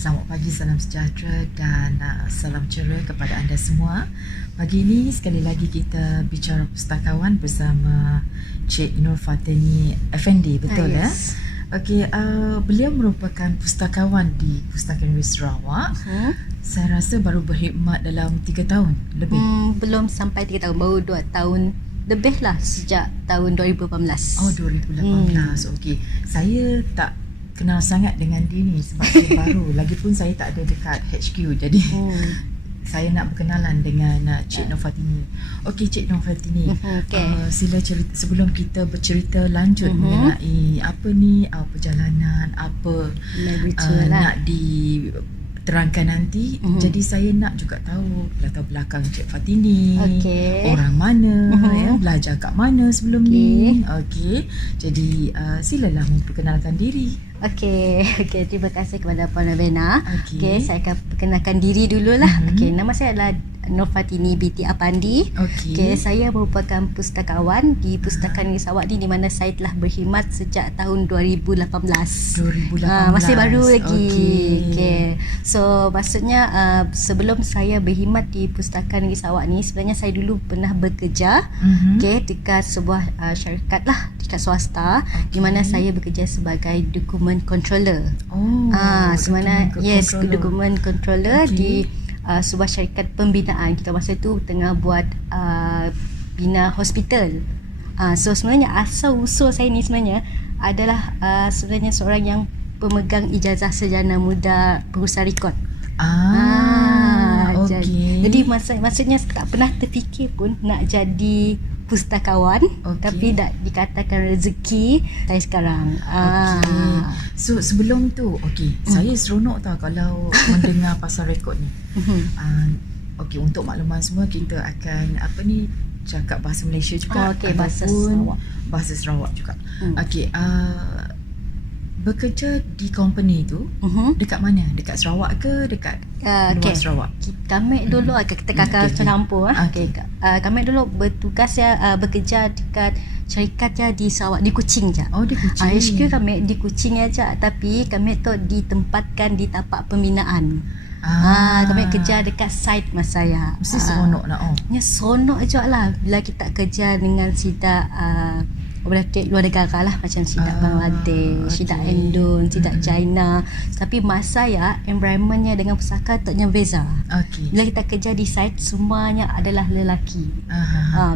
Selamat pagi, salam sejahtera dan salam ceria kepada anda semua. Pagi ini sekali lagi kita bicara pustakawan bersama Cik Nur Fatini Effendi, betul Yes. Okey, beliau merupakan pustakawan di Pustakaan Sarawak. Saya rasa baru berkhidmat dalam 3 tahun lebih. Belum sampai 3 tahun, baru 2 tahun lebih lah sejak tahun 2018. Oh, 2018. Okey. Saya tak kenal sangat dengan dia ni sebab saya baru. Lagipun saya tak ada dekat HQ. Jadi saya nak berkenalan dengan Cik Nur Fatini. Okey, Cik Nur Fatini. Okay. Sila cerita sebelum kita bercerita lanjut mengenai apa ni perjalanan, apa nak diterangkan nanti. Jadi saya nak juga tahu latar belakang Cik Fatini. Okey. Orang mana, belajar kat mana sebelum ni. Okey. Jadi silalah memperkenalkan diri. Okey, terima kasih kepada Puan Novena. Okey. Saya akan perkenalkan diri dululah. Okey, nama saya adalah Nur Fatini binti Apandi. Okey. Saya merupakan pustakawan di Pustakaan Negeri Sarawak ni, di mana saya telah berkhidmat sejak tahun 2018. 2018. Masih baru lagi. Okey. So maksudnya sebelum saya berkhidmat di Pustakaan Negeri Sarawak ni, sebenarnya saya dulu pernah bekerja dekat sebuah syarikat lah, dekat swasta, di mana saya bekerja sebagai dokumen controller. Sebenarnya dokumen controller di sebuah syarikat pembinaan. Kita masa tu tengah buat bina hospital. So sebenarnya asal usul saya ni sebenarnya adalah sebenarnya seorang yang pemegang ijazah sarjana muda pengurusan rekod. Okey. Jadi maksudnya tak pernah terfikir pun nak jadi pustakawan, tapi tak dikatakan rezeki saya sekarang. So sebelum tu, saya seronok tau kalau mendengar pasal rekod ni. Okey, untuk makluman semua kita akan cakap bahasa Malaysia juga, bahasa ataupun Sarawak. Bahasa Sarawak juga. Okey, bekerja di company tu dekat mana? Dekat Sarawak ke dekat luar Sarawak? Kami dulu kita kakak campur. Kami dulu bertugas bekerja dekat syarikat di Sarawak, di Kuching je. Oh, di Kuching. HQ kami di Kuching aja, tapi kami tu ditempatkan di tapak pembinaan. Kami kerja dekat site masa saya. Mesti seronok nak. Seronok je lah bila kita kerja dengan sidak berarti luar negara lah, macam sidak Bangladesh, sidak Indon, sidak China. Tapi masa environmentnya dengan pusaka taknya beza. Bila kita kerja di site, semuanya adalah lelaki.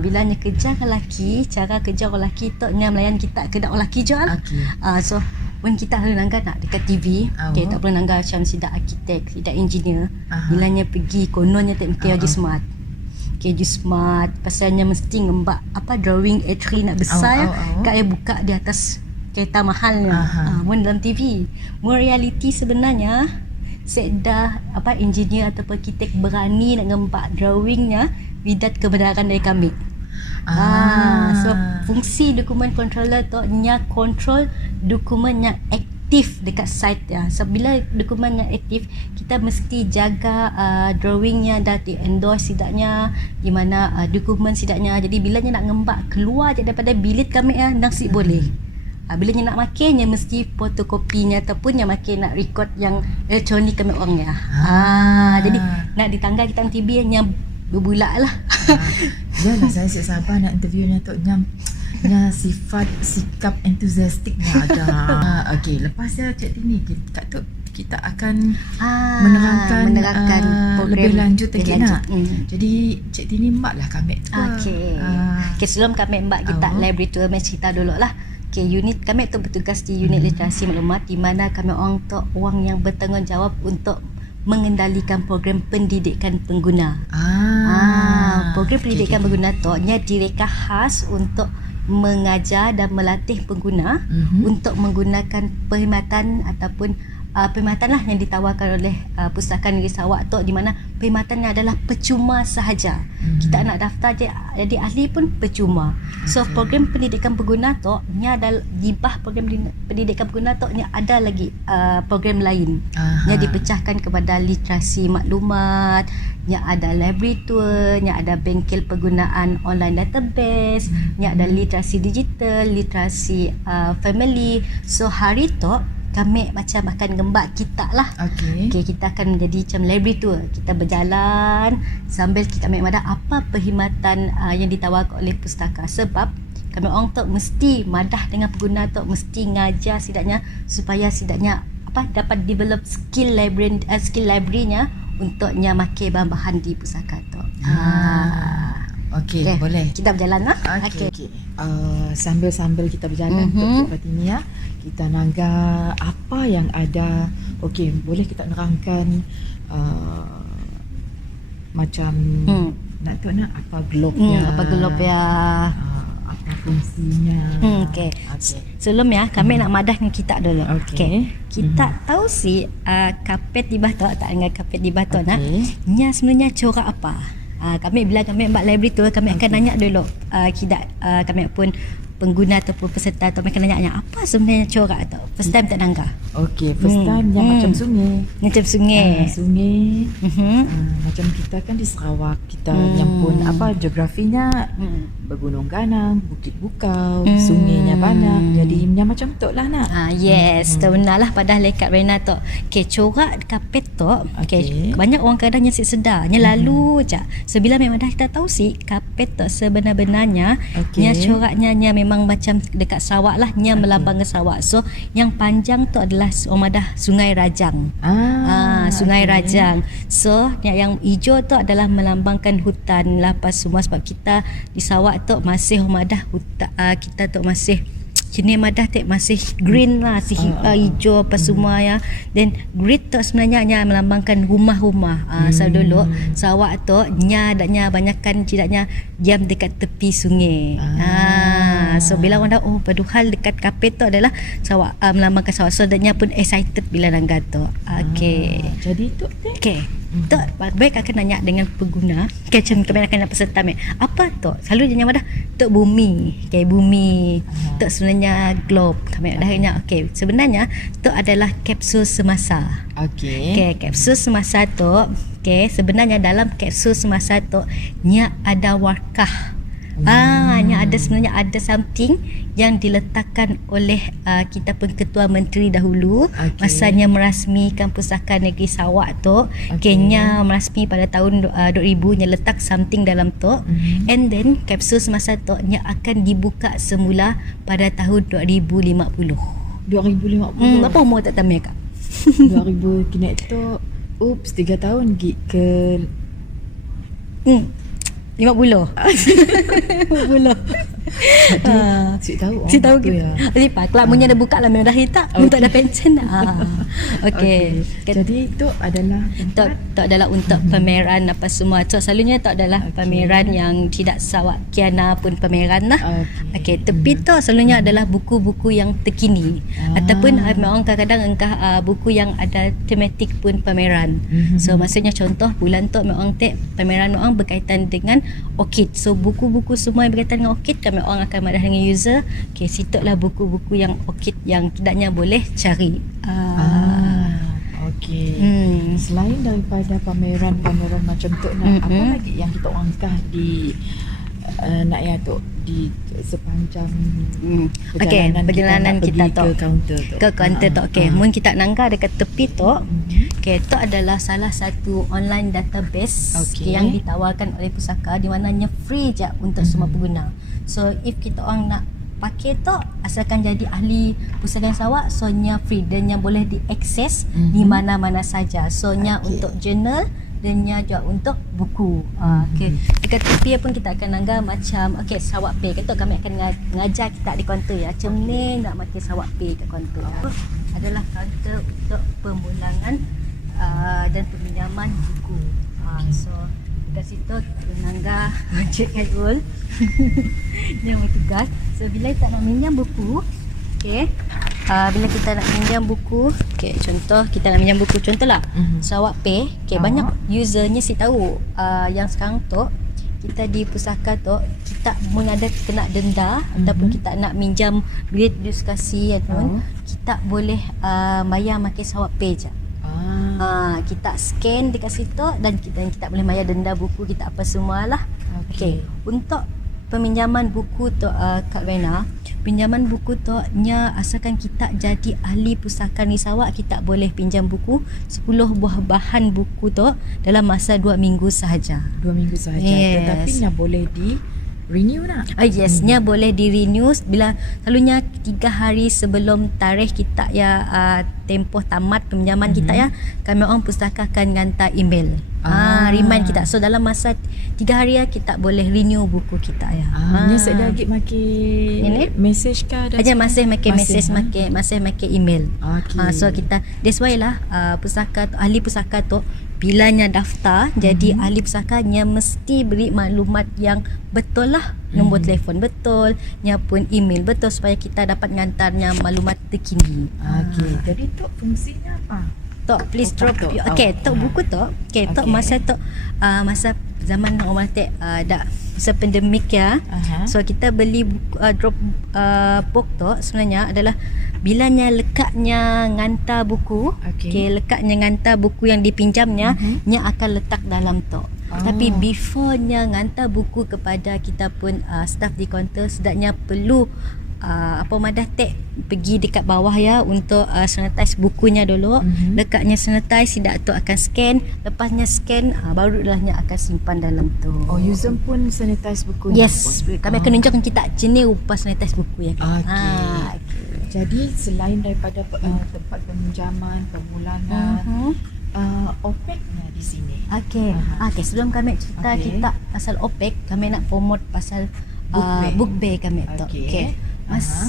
Bila kerja dengan lelaki, cara kerja orang lelaki taknya melayan kita kena orang lelaki je lah. So when kita harus langgar nak dekat TV, tak perlu langgar macam sidak arkitek, sidak engineer. Bilanya pergi kononnya tak mungkin lagi smart. KJ Smart, pasalnya mesti ngembak drawing A3 nak besar kat yang buka di atas kereta mahalnya. Dalam TV. Reality sebenarnya saya dah engineer atau arkitek berani nak ngembak drawingnya without kebenaran dari kami. So fungsi dokumen controller tu nya control dokumen yang aktif dekat site So bila dokumen yang aktif, kita mesti jaga drawingnya dah di endorse sidaknya, di mana dokumen sidaknya. Jadi bila nak ngembak keluar je daripada bilik kami nasi boleh. Bila nak makinnya mesti fotokopinya ataupun yang makin nak record yang elektronik kami orangnya. Jadi nak ditanggal kita TV yang berbulak lah. Yalah, saya sabar nak interviewnya Tok Nyam. Sifat sikap entusiastiknya ada. Okey, lepas Cik Tini kita akan menerangkan lebih lanjut lagi nak. Jadi Cik Tini mak lah kami tu. Okey, sebelum kami mak kita library tu cerita dulu lah. Unit kami tu bertugas di unit literasi maklumat, di mana kami orang yang bertanggungjawab untuk mengendalikan program pendidikan pengguna. Program pendidikan pengguna tu nya direka khas untuk mengajar dan melatih pengguna untuk menggunakan perkhidmatan ataupun perkhidmatan lah yang ditawarkan oleh Pustakaan Negeri Sarawak tu, di mana perkhidmatannya adalah percuma sahaja. Kita nak daftar je jadi ahli pun percuma. So program pendidikan pengguna tu nya adalah dibah program pendidikan pengguna tu nya ada lagi program lain yang dipecahkan kepada literasi maklumat, yang ada library tour, yang ada bengkel penggunaan online database, yang ada literasi digital, literasi family. So hari tu kami macam akan gembak kita lah. Okey. Okay, kita akan menjadi macam library tour. Kita berjalan sambil kami madah apa perkhidmatan yang ditawarkan oleh pustaka. Sebab kami orang tu mesti madah dengan pengguna tu, mesti ngajar setidaknya supaya setidaknya dapat develop skill library-nya untuknya makin bahan-bahan di pusaka tu. Okey, boleh. Kita berjalan lah. Okey. Sambil kita berjalan Tok Fatini ya. Kita nangga apa yang ada. Okey, boleh kita nerangkan macam nak tahu nak apa globe-nya. Apa globe ya. Apa fungsinya. Okey. Sebelum ya, kami nak madah dengan kita dulu. Okey. Kita tahu si kapet di batu tak dengan kapet di batu nak. Nya sebenarnya corak apa? Kami bila kami buat library tu, kami akan nanya dulu kami pun pengguna ataupun peserta tu akan nanya apa sebenarnya corak tu. First time tak nangka. Okey, first time yang macam sungai. Macam sungai. Sungai. Macam kita kan di Sarawak, kita yang pun geografinya bergunung ganang, bukit bukau, sungainya banyak. Jadi yang macam tu lah nak. Yes, benarlah pada lekat Rena tu. Okey, corak kapet tu. Okey, banyak orang kadang yang sedar, nya lalu je. Sebila memang dah kita tahu si kapet tu sebenar-benarnya nya coraknya nya memang macam dekat Sarawak lah, nya melambangkan Sarawak. So yang panjang tu adalah dah Sungai Rajang. Sungai Rajang. So yang hijau tu adalah melambangkan hutan lah apa semua, sebab kita di Sarawak tu masih dah hutan, kita tu masih jenis madah tu masih green lah, hijau apa semua ya. Then grid tu sebenarnya nya melambangkan rumah-rumah. So dulu Sarawak tu nya banyakkan tidaknya diam dekat tepi sungai. So bila orang dah padahal dekat kapet tu adalah Sarawak, melambangkan Sarawak. So dia pun excited bila nangga tu. Okey. Jadi tu tu baik akan nanya dengan pengguna. Macam kami akan nak peserta apa tu? Selalu dia nyama dah tu bumi. Bumi. Tu sebenarnya globe. Kami dah nanya. Sebenarnya tu adalah kapsul semasa. Kapsul semasa tu sebenarnya dalam kapsul semasa tu nya ada warkah. Nya ada sebenarnya ada something yang diletakkan oleh kita pun Ketua Menteri dahulu masanya merasmikan Pusaka Negeri Sarawak tu. Nya merasmi pada tahun 2000 nya letak something dalam tu. And then kapsul semasa tu nya akan dibuka semula pada tahun 2050. 2050. Apa umur tak tahu Kak? 2000 kini tu 3 tahun ke 50. 50. Cik tahu. Cik tahu ke? Jadi kelab punya dah buka lah memang dah hitak untuk ada pension. Okey. Jadi itu adalah itu adalah untuk pameran apa semua. So selalunya itu adalah pameran yang tidak Sarawak Kiana pun pameran lah. Tepi tu selalunya adalah buku-buku yang terkini ataupun orang kadang-kadang buku yang ada tematik pun pameran. So maksudnya contoh bulan tu orang pameran orang berkaitan dengan orchid. So buku-buku semua yang berkaitan dengan orchid kami orang akan madah dengan user. Situ lah buku-buku yang orchid yang tidaknya boleh cari. Selain daripada pameran-pameran macam tu nak apa lagi yang kita angkat di di sepanjang perjalanan kita tu ke kaunter tu. Mun kita nangka dekat tepi tu. Itu adalah salah satu online database yang ditawarkan oleh pusaka di mananya free je untuk semua pengguna. So if kita orang nak pakai tu asalkan jadi ahli Pusaka Sarawak, so nya free dan nya boleh diakses di mana-mana saja. So nya untuk journal dan nya juga untuk buku. Dekat tepi pun kita akan nangga macam Sarawak Pay. Kami akan mengajar kita di kaunter ya. Macam ni nak pakai Sarawak Pay kat kaunter. Adalah kaunter untuk pemulangan dan peminjaman buku. So dekat situ kita nangga Cik Khairul dia bertugas. So bila kita nak minjam buku, bila kita nak minjam buku, contoh kita nak minjam buku contohlah Sarawak Pay, banyak usernya si tahu yang sekarang tu kita di pusaka tu kita mengada kena denda ataupun kita nak minjam duit diskusi ataupun kita boleh bayar pakai Sarawak Pay je. Kita scan dekat situ dan kita boleh bayar denda buku kita apa semualah. Untuk peminjaman buku tu Kak Wena, pinjaman buku tu nya asalkan kita jadi ahli pusaka di Sarawak, kita boleh pinjam buku 10 buah bahan buku tu dalam masa 2 minggu sahaja. 2 minggu sahaja. Yes. Tetapi nya boleh di renew nak? Yes, nya boleh di renew bila selalunya 3 hari sebelum tarikh kita ya tempoh tamat peminjaman kita ya, kami orang pustaka akan hantar email. Remind kita. So dalam masa 3 hari ya kita boleh renew buku kita ya. Nya sedar lagi makin message ke ada? Aja masih makin message, masih makin email. Okay. So kita that's why lah pusaka tu, ahli pusaka tu bilanya daftar jadi ahli pusakanya mesti beri maklumat yang betul lah, nombor telefon betul, nya pun email betul supaya kita dapat ngantarnya maklumat terkini. Okey. Jadi tu fungsinya apa? Tok please drop. Tok. Okey, tok buku tok. Okey, tok masa tok masa zaman orang tek dak masa pandemik ya. So kita beli buku, drop book tok sebenarnya adalah bilanya lekatnya ngantar buku, lekatnya ngantar buku yang dipinjamnya, nya akan letak dalam tok. Tapi before-nya ngantar buku kepada kita pun staff di kaunter, sedaknya perlu apa madah tek pergi dekat bawah ya untuk sanitize bukunya dulu. Lekatnya sanitize, tidak tu akan scan, lepasnya scan barulahnya akan simpan dalam tu. Oh, user pun sanitize bukunya. Yes, kami akan tunjukkan kita jenis rupa sanitize buku ya. Okay. Jadi selain daripada tempat peminjaman, pemulangan, OPEC-nya di sini. Okey. Sebelum kami cerita kita pasal OPEC, kami nak promote pasal book bay kami tu. Okey.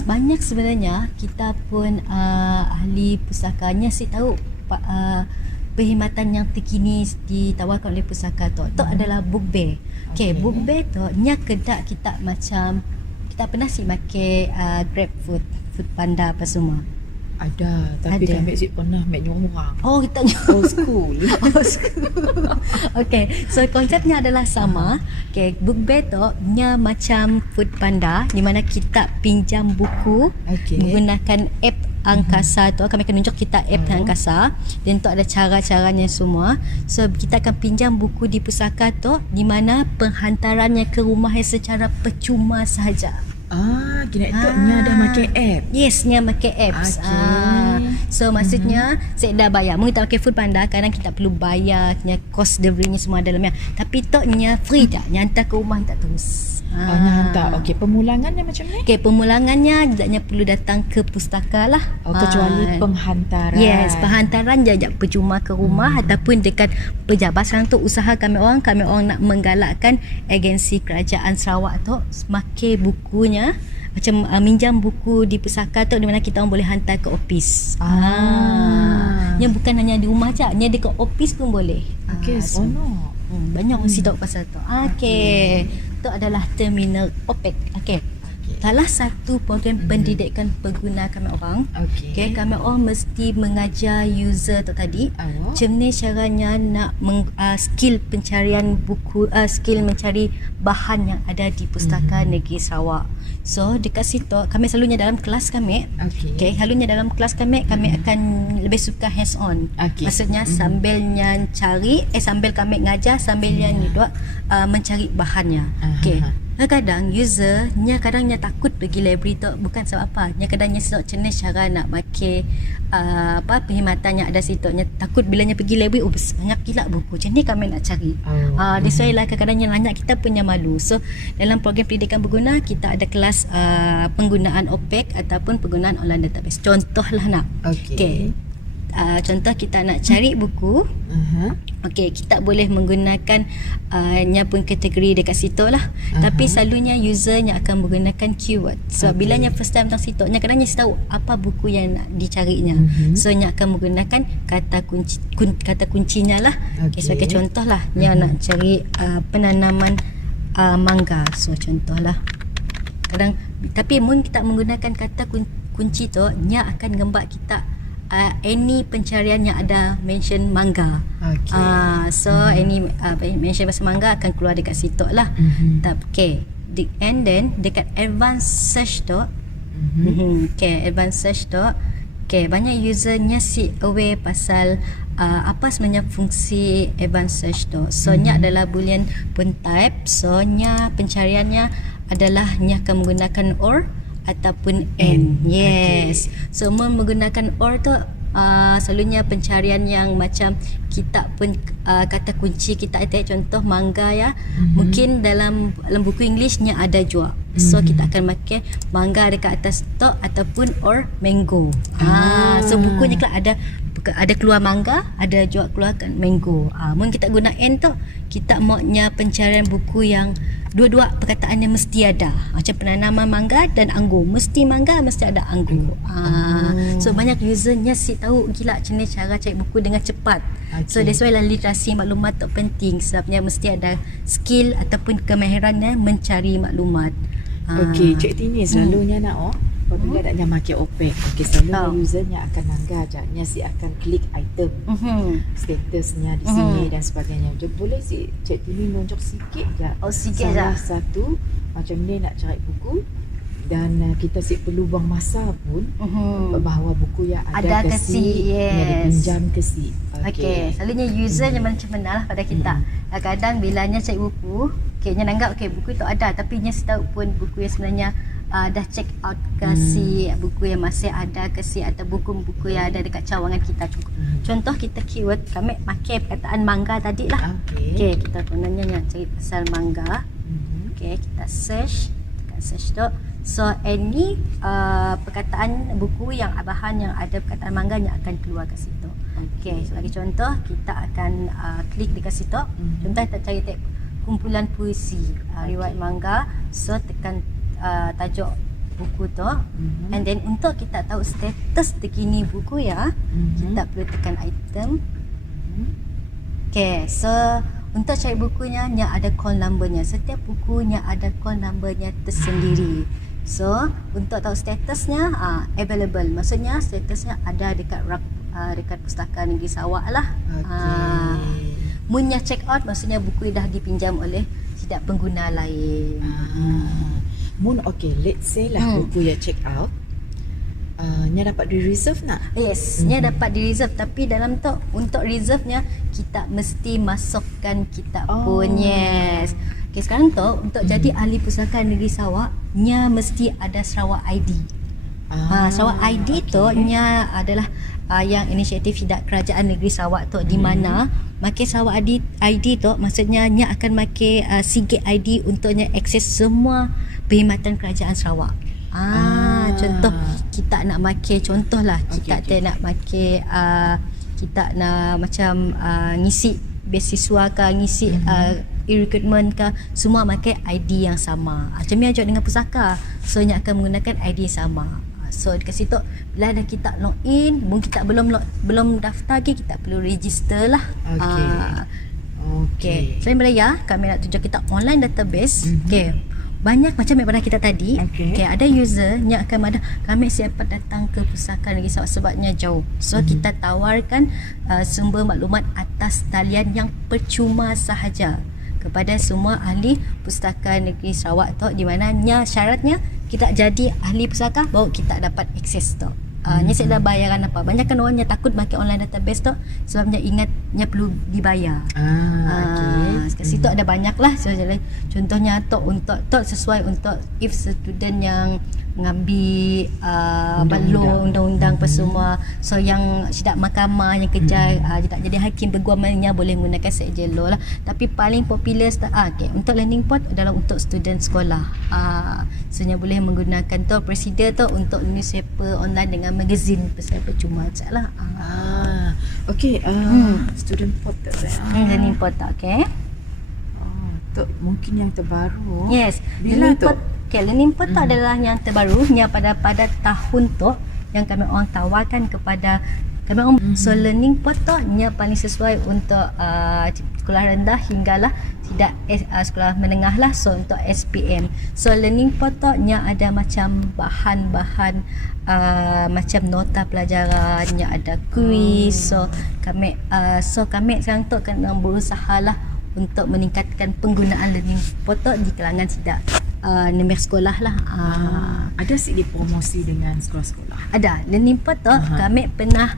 Banyak sebenarnya kita pun ahli pusakanya tahu perkhidmatan yang terkini ditawarkan oleh pusaka tu. Tu adalah book bay. Okey, book bay tu nya kedak kita macam kita pernah pakai Grab Food Panda apa semua. Ada, tapi kami pernah make nyorang. Oh, kita old school. Okay, so konsepnya adalah sama. Okay, book bay tu nya macam Food Panda di mana kita pinjam buku menggunakan app angkasa tu. Kami akan tunjuk kita app angkasa dan tu ada cara-caranya semua. So kita akan pinjam buku di pusaka tu di mana penghantarannya ke rumah secara percuma sahaja. Kira tu nya dah pakai app. Yes, nya pakai apps. So maksudnya saya dah bayar. Mungkin kita pakai Food Panda, kadang kita perlu bayar nya cost delivery semua dalamnya. Tapi tok nya free dah, nya hantar ke rumah tak terus. Nya hantar. Okey, pemulangannya macam ni? Okey, pemulangannya tidaknya perlu datang ke pustaka lah. Kecuali penghantaran. Yes, penghantaran je percuma ke rumah ataupun dekat pejabat. Sekarang tu usaha kami orang nak menggalakkan agensi kerajaan Sarawak tu makai bukunya macam minjam buku di pusaka tu di mana kita orang boleh hantar ke office. Yang bukan hanya di rumah je, nya dekat office pun boleh. Okey, seronok. Banyak orang tahu pasal tu. Okey. Itu adalah terminal OPEC. Okey. Salah satu program pendidikan pengguna kami orang. Okey, kami orang mesti mengajar user tu tadi macam ni caranya nak skill pencarian buku, skill mencari bahan yang ada di Pustaka Negeri Sarawak. So dekat situ kami selalunya dalam kelas kami. Okey, selalunya dalam kelas kami akan lebih suka hands on. Maksudnya sambilnya cari sambil kami ngajar sambilnya mencari bahannya. Okey. Kadang usernya kadangnya takut pergi library tu bukan sebab apa. Nya kadangnya sebab jenis cara nak pakai perkhidmatan yang ada situ. Nya takut bilanya pergi library banyak gila buku. Macam ni kami nak cari. That's why lah kadang-kadang yang banyak kita punya malu. So dalam program pendidikan berguna kita ada kelas penggunaan OPEC ataupun penggunaan online database. Contohlah nak. Okey. Contoh kita nak cari buku. Okey, kita boleh menggunakan nya pun kategori dekat situ lah. Tapi selalunya usernya akan menggunakan keyword. So bilanya first time tentang situ, nya kadang nya tahu apa buku yang nak dicarinya. So nya akan menggunakan kata kuncinya lah. Sebagai contoh lah, nya nak cari penanaman mangga. So contohlah. Kadang tapi mun kita menggunakan kata kunci tu, nya akan gambar kita any pencarian yang ada mention mangga. So any mention pasal mangga akan keluar dekat situ lah. And then dekat advanced search tu, advanced search tu Okay, banyak usernya si aware pasal apa sebenarnya fungsi advanced search tu. So nya adalah boolean pun type. So nya pencariannya adalah nya akan menggunakan or ataupun and. Yes. So menggunakan or tu selalunya pencarian yang macam kita pun kata kunci kita ada contoh mangga ya. Mungkin dalam buku Englishnya ada juga. So kita akan pakai mangga dekat atas tu ataupun or mango. So bukunya kelak ada keluar mangga, ada juga keluarkan mango. Mun kita guna and tu, kita maunya pencarian buku yang dua-dua perkataannya mesti ada. Macam penanaman mangga dan anggur. Mesti mangga, mesti ada anggur. So banyak usernya si tahu gila macam ni cara cari buku dengan cepat. So that's why literasi maklumat tu penting sebabnya mesti ada skill ataupun kemahirannya mencari maklumat. Okey, Cik Tini selalunya nak apabila nak pakai OPEC, selalu usernya akan langgar je, si akan klik item, statusnya di sini dan sebagainya. Boleh si Cik Tini nunjuk sikit je. Sikit salah satu macam ni nak cari buku dan kita si perlu buang masa pun bahawa buku yang ada ke si, yang dipinjam ke si. Okey, selalunya usernya macam mana lah pada kita. Kadang bilanya cari buku, nya nanggap buku tu ada tapi nya tahu pun buku yang sebenarnya dah check out ke si buku yang masih ada ke si atau buku-buku yang ada dekat cawangan kita. Contoh kita keyword kami pakai perkataan mangga tadi lah. Okey, kita kononnya nak cari pasal mangga. Okey, kita search, tekan search tu. So any perkataan buku yang bahan yang ada perkataan mangga yang akan keluar kat situ. Okey, sebagai contoh kita akan klik dekat situ. Contoh kita cari kumpulan puisi riwayat mangga. So tekan tajuk buku tu, and then untuk kita tahu status terkini buku ya, kita perlu tekan item. Okay, so untuk cari bukunya nya ada call numbernya. Setiap bukunya ada call numbernya tersendiri. So untuk tahu statusnya available, maksudnya statusnya ada dekat dekat Pustaka Negeri Sarawak lah. Munnya check out maksudnya buku dah dipinjam oleh tidak pengguna lain. Mun let's say lah buku yang check out nya dapat di reserve nak? Yes, nya dapat di reserve tapi dalam tu untuk reserve-nya kita mesti masukkan kita pun. Yes. Okay, sekarang tu untuk jadi ahli Pustaka Negeri Sarawak nya mesti ada Sarawak ID. Sarawak ID tu nya adalah yang inisiatif tidak kerajaan negeri Sarawak tu, di mana makai Sarawak ID tu maksudnya nya akan makai SIGIT ID untuknya akses semua perkhidmatan kerajaan Sarawak. Contoh kita nak makai, contohlah kita nak makai kita nak macam ngisi beasiswa ke, ngisi e-recruitment ke, semua makai ID yang sama. Macam ni juga dengan pusaka, so nya akan menggunakan ID sama. So dekat situ bila dah kita login, mungkin kita belum daftar lagi, kita perlu register lah. Okay. Selain beraya, kami nak tunjuk kita online database. Okay. Banyak macam yang pernah kita tadi. Okay, ada user yang akan ada kami siapa datang ke Pustaka Negeri Sarawak sebabnya jauh. So kita tawarkan sumber maklumat atas talian yang percuma sahaja kepada semua ahli Pustaka Negeri Sarawak tu, di mana syaratnya kita jadi ahli pustaka baru kita dapat akses tu. Nya saya dah bayaran apa. Banyak kan orang yang takut pakai online database tu sebabnya ingatnya perlu dibayar. Kat situ ada banyak lah. So, contohnya untuk sesuai untuk if student yang mengambil balong undang-undang apa semua. So yang tidak mahkamah yang kejar tidak jadi hakim berguamannya boleh menggunakan Sekjelo lah. Tapi paling popular untuk learning port adalah untuk student sekolah. So nya boleh menggunakan tu Presida tu untuk newspaper online dengan magazine pasal percuma lah. Student port tu learning port tak tu mungkin yang terbaru. Yes, bila tu? Learning port tu adalah yang terbaru yang pada tahun tu yang kami orang tawarkan kepada kami orang. So learning port tu nya paling sesuai untuk sekolah rendah hinggalah tidak sekolah menengah lah. So untuk SPM. So learning port tu nya ada macam bahan-bahan macam nota pelajaran, nya ada kuis. So kami sekarang tu kena berusaha lah untuk meningkatkan penggunaan learning port tu di kalangan tidak nombor sekolah lah. Ada sikit promosi dengan sekolah-sekolah? Ada. Learning Pod tu kami pernah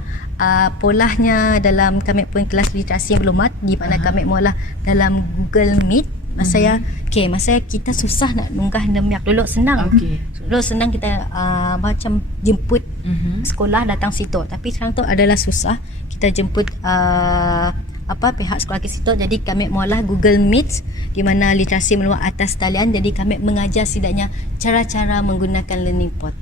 polahnya dalam kami pun kelas literasi yang berlumat, di mana kami mula dalam Google Meet. Masa kita susah nak nunggah nemiak. Dulu senang. Dulu senang kita macam jemput sekolah datang situ. Tapi sekarang tu adalah susah. Kita jemput pihak sekolah ke situ. Jadi kami mula Google Meet, di mana literasi meluat atas talian. Jadi kami mengajar setidaknya cara-cara menggunakan Learning Pod.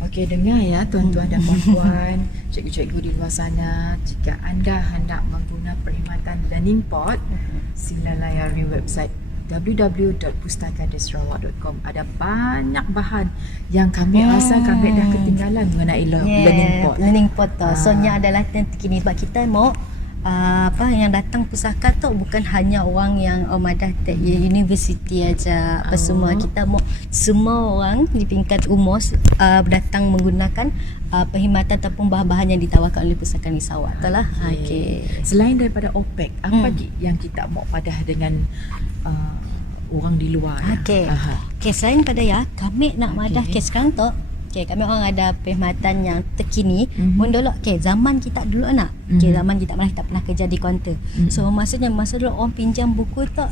Okey, dengar ya tuan-tuan dan puan-puan, cikgu-cikgu di luar sana, jika anda hendak mengguna perkhidmatan Learning Pod, sila layari website www.pustakadasarawak.com. Ada banyak bahan yang kami rasa kami dah ketinggalan mengenai Learning Pod. Learning Pod tu. Soalnya adalah terkini sebab kita mau yang datang pusaka tu bukan hanya orang yang madah universiti aja semua. Kita mau semua orang di tingkat umur datang menggunakan perkhidmatan ataupun bahan-bahan yang ditawarkan oleh Pusaka Negeri Sarawak. Itulah. Selain daripada OPEC, apa lagi yang kita mau padah dengan orang di luar? Selain pada kami nak madah sekarang tu. Kami orang ada perkhidmatan yang terkini. Dulu zaman kita dulu zaman kita malah kita pernah kerja di kaunter. So maksudnya masa dulu orang pinjam buku tu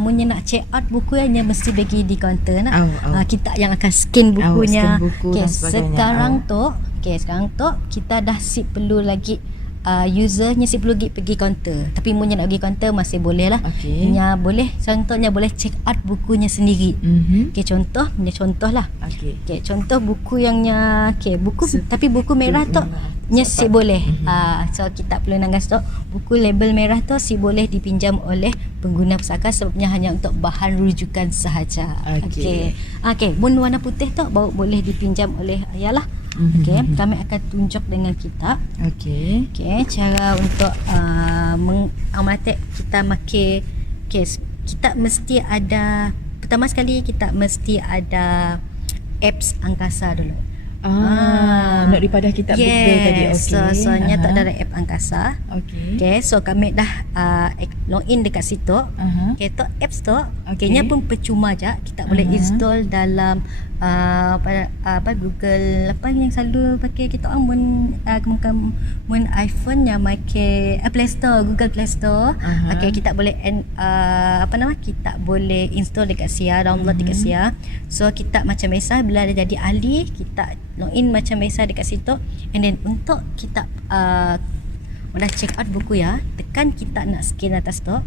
punya nak check out buku hanya mesti bagi di kaunter kita yang akan scan bukunya. Sekarang tu kita dah perlu lagi usernya perlu pergi kaunter. Tapi punya nak pergi kaunter masih boleh lah. Boleh, contohnya boleh check out bukunya sendiri. Contoh lah. Contoh buku yangnya buku tapi buku merah tu si boleh. So kita perlu nanggas tu buku label merah tu boleh dipinjam oleh pengguna pusaka sebabnya hanya untuk bahan rujukan sahaja. Mun warna putih tu baru boleh dipinjam oleh ayalah. Kami akan tunjuk dengan kita. Cara untuk mengamati kita makai kita mesti ada, pertama sekali kita mesti ada apps angkasa dulu. Nak daripada kita book bay tadi. Soalnya tak ada app angkasa. So kami dah login dekat situ. Tu apps tu kayaknya pun percuma je. Kita boleh install dalam Google yang selalu pakai kita orang mun iPhone yang pakai Play Store, Google Play Store. Kita boleh kita boleh install dekat sia, download dekat sia. So kita macam biasa bila dah jadi ahli, kita login macam biasa dekat situ. And then untuk kita dah check out buku tekan kita nak scan atas tu.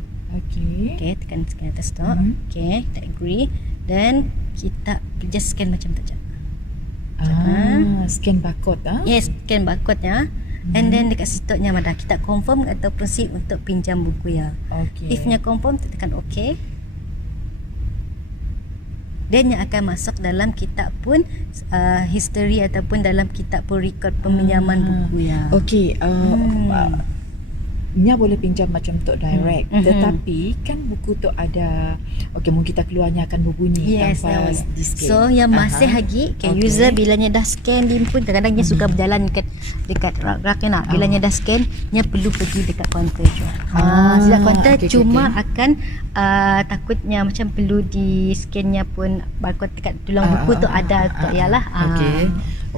Tekan scan atas tu. Kita agree. Then kita just scan macam tu je. Scan barcode Yes, scan barcode And then dekat situ dah kita confirm ataupun untuk pinjam buku If nya confirm, tekan OK. Dan yang akan masuk dalam kitab pun history ataupun dalam kitab pun record peminjaman buku Nya boleh pinjam macam tu direct. Tetapi kan buku tu ada mungkin kita keluarnya akan berbunyi tanpa di scan. So yang masih lagi user bilanya dah scan dia pun kadang-kadang dia suka berjalan dekat rak bilanya dah scan dia perlu pergi dekat kaunter je. Sejak kaunter cuma akan takutnya macam perlu di scannya pun barcode dekat tulang buku tu ada tu ialah.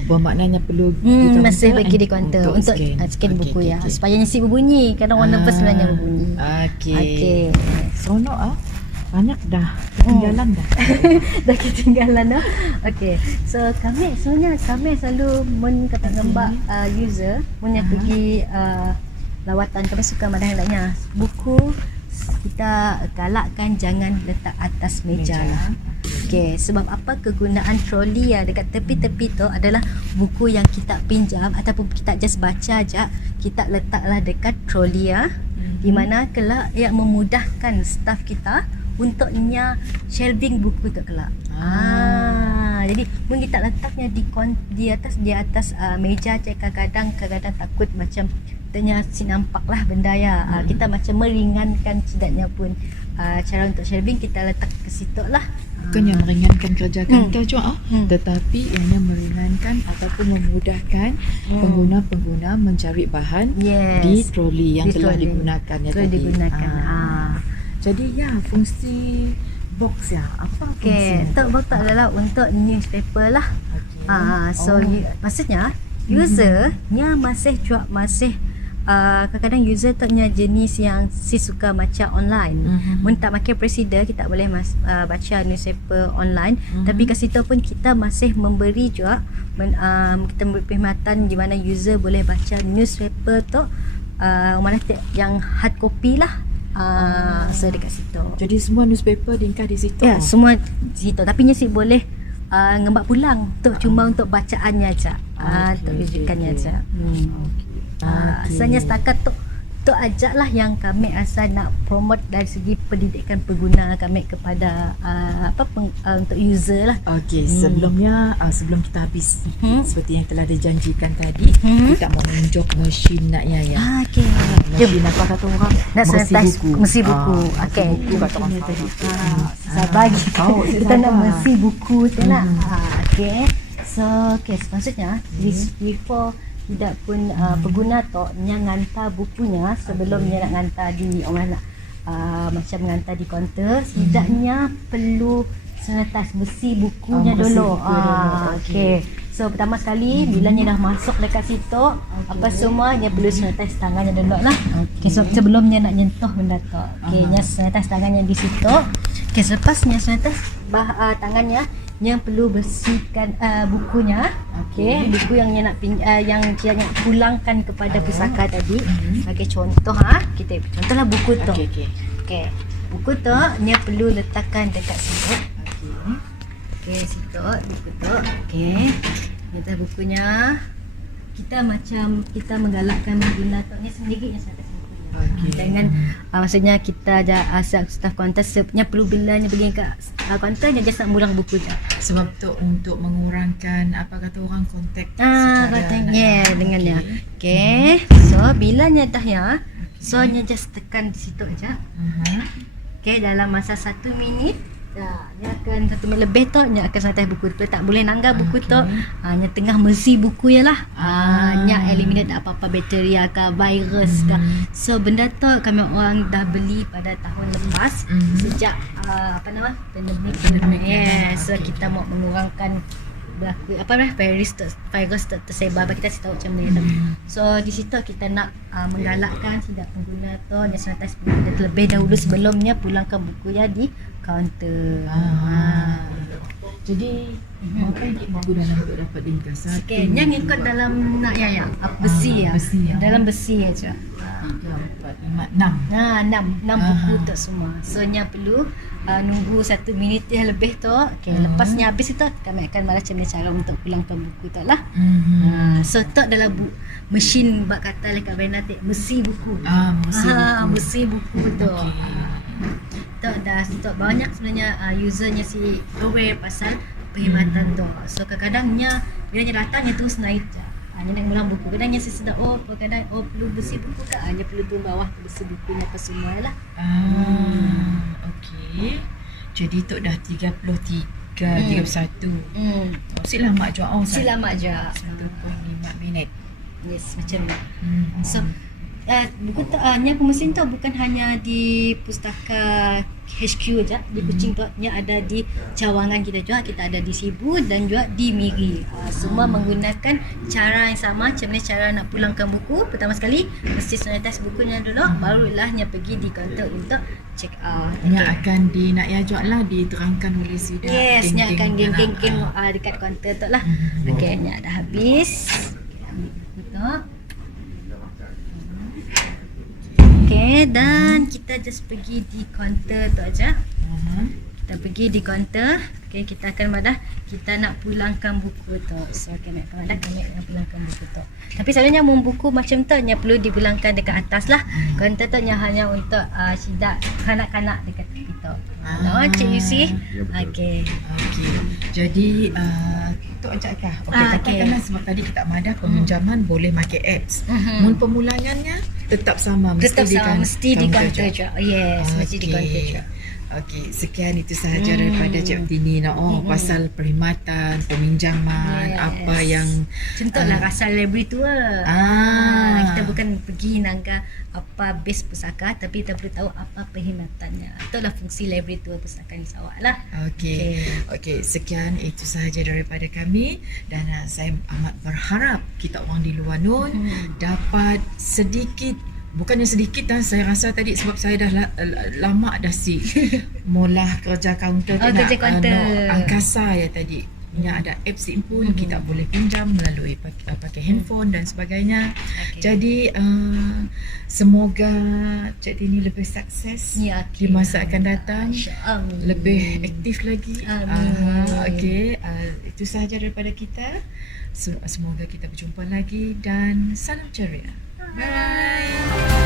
Bermaknanya perlu masih bagi di kaunter untuk scan buku supaya nyisi berbunyi. Kadang warna first sebenarnya berbunyi. Seronok banyak dah ketinggalan dah. Dah ketinggalan so kami selalu kata gambar user pergi lawatan. Kami suka hendaknya buku kita galakkan jangan letak atas meja lah. Sebab apa kegunaan troli dekat tepi-tepi tu adalah buku yang kita pinjam ataupun kita just baca aja, kita letaklah dekat troli di mana kelak yang memudahkan staf kita untuk shelving buku tu kelak. Jadi mungkin kita letaknya di atas meja, kadang-kadang takut macam ternyata nampaklah benda kita macam meringankan setidaknya pun cara untuk shelving kita letak ke situ lah. Bukannya meringankan kerja kantor juga tetapi ianya meringankan ataupun memudahkan pengguna-pengguna mencari bahan di troli yang telah digunakan tadi. Jadi Jadi fungsi box ya. Apa Okay, fungsinya? tote box tu adalah untuk newspaper lah. Okay. So maksudnya usernya masih kadang-kadang user tu nya jenis yang suka baca online. Mun tak pakai presida kita boleh baca newspaper online, tapi kat situ pun kita masih memberi juga kita memberi perkhidmatan di mana user boleh baca newspaper tu mana yang hard copy lah. So dekat situ. Jadi semua newspaper diingkar di situ. Ya, semua di situ. Tapi nya si boleh ngembak pulang cuma untuk bacaannya aja. Untuk rujukannya aja. Asalnya setakat tu ajaklah yang kami asal nak promote dari segi pendidikan pengguna kami kepada untuk user lah. Okey, sebelumnya sebelum kita habis seperti yang telah dijanjikan tadi, kita mau menunjuk mesin nak ya. Okey. Mesin apa kata orang? Nak sanitize mesi buku. Okey. Buku kata orang tadi. Saya bagi kita nak mesi buku tu nak. Okey. So, maksudnya before tidak pun pengguna tu yang hantar bukunya sebelumnya nak hantar di orang nak macam hantar di kaunter, setidaknya perlu sanitize besi bukunya dulu. Okey. So pertama sekali bila nya dah masuk dekat situ, apa semuanya perlu sanitize tangannya dulu lah. Okey, so sebelumnya nak nyentuh benda tu. Okey, nya sanitize tangannya di situ. Okey, selepasnya sanitize tangannya yang perlu bersihkan bukunya. Okey, buku yang nak yang nak pulangkan kepada pusaka tadi. Sebagai contoh kita contohlah buku tu. Okey. Buku tu nya perlu letakkan dekat situ. Okey, situ buku tu. Okey. Letak bukunya. Kita menggalakkan pengguna tu nya sendiri yang sangat dengan maksudnya kita ada staff kaunter sebenarnya perlu bilanya pergi ke kaunter dia just nak mulang buku je. Sebab tu untuk mengurangkan apa kata orang kontak dengan dia. Okey. So bilanya dah ya. So nya just tekan di situ aja. Okey, dalam masa 1 minit dia akan 1 minit lebih tu nya akan sanitize buku tu. Tak boleh nanggar buku tu. Nya tengah mesi buku je lah. Nya eliminate apa-apa bakteria ke virus ke. So benda tu kami orang dah beli pada tahun lepas sejak pandemik. So kita mau mengurangkan virus tersebar bagi kita tahu macam mana. So di situ kita nak menggalakkan tidak pengguna tu yang sanitize buku dia terlebih dahulu sebelumnya pulangkan buku ya di kaunter. Jadi apa yang menggunakan untuk dapat ringkasan? Okey, yang ikut dalam besi ya. Dalam besi aja. 3, 4, 5, 6. 6 buku tu semua. So nya perlu nunggu 1 minit lebih tu. Okey, lepasnya habis itu kami akan macam mana cara untuk pulangkan buku tu lah. So tu adalah mesin bak kata dekat Benatik mesi buku. Mesi buku tu. Tu banyak sebenarnya usernya si aware pasal perkhidmatan tu. So kadang-kadangnya bila dia datang dia terus naik je. Dia nak mulang buku. Kadang-kadang saya sedar kadang perlu besi buku ke. Dia perlu turun bawah besi buku apa semua lah. Okey. Jadi tu dah 33, 31. Silamat je. Silamat je. 1.5 minit. Yes, macam ni. So buku tu mesin tu bukan hanya di pustaka HQ je di Kuching tu, ada di cawangan kita juga, kita ada di Sibu dan juga di Miri. Semua menggunakan cara yang sama. Macam mana cara nak pulangkan buku? Pertama sekali mesti sanitize bukunya dulu, barulah pergi di kaunter untuk check out. Akan diterangkan oleh Sida. Yes, akan geng-geng dekat kaunter tu lah. Okey, dah habis. Betul. Okay, dan kita just pergi di kaunter tu aja. Kita pergi di kaunter. Okay, kita akan kita nak pulangkan buku tu. So, kami nak pulangkan buku tu. Tapi selalunya buku macam tu perlu dipulangkan dekat atas lah. Kaunter tu hanya untuk sidak kanak-kanak dekat situ. Cik you see? Okay. Jadi tu ajaklah. Katakanlah sebab tadi kita madah peminjaman boleh pakai apps. Mun pemulangannya tetap sama, mesti di kaunter je. Yes, mesti di kaunter je. Okey, sekian itu sahaja daripada Cik Tini pasal perkhidmatan, peminjaman, apa yang contohlah rasa library tour. Kita bukan pergi nangka apa base pusaka, tapi kita perlu tahu apa perkhidmatannya. Itulah fungsi library tour Pusaka di Sarawak lah. Okey, sekian itu sahaja daripada kami dan saya amat berharap kita orang di luar Nun dapat sedikit, bukannya sedikit saya rasa tadi sebab saya dah lama dah mula kerja kaunter angkasa ya tadi. Ada apps pun kita boleh pinjam melalui pakai handphone dan sebagainya. Jadi semoga Cik Tini lebih sukses di masa akan datang, lebih aktif lagi. Itu sahaja daripada kita. Semoga kita berjumpa lagi dan salam ceria. Bye.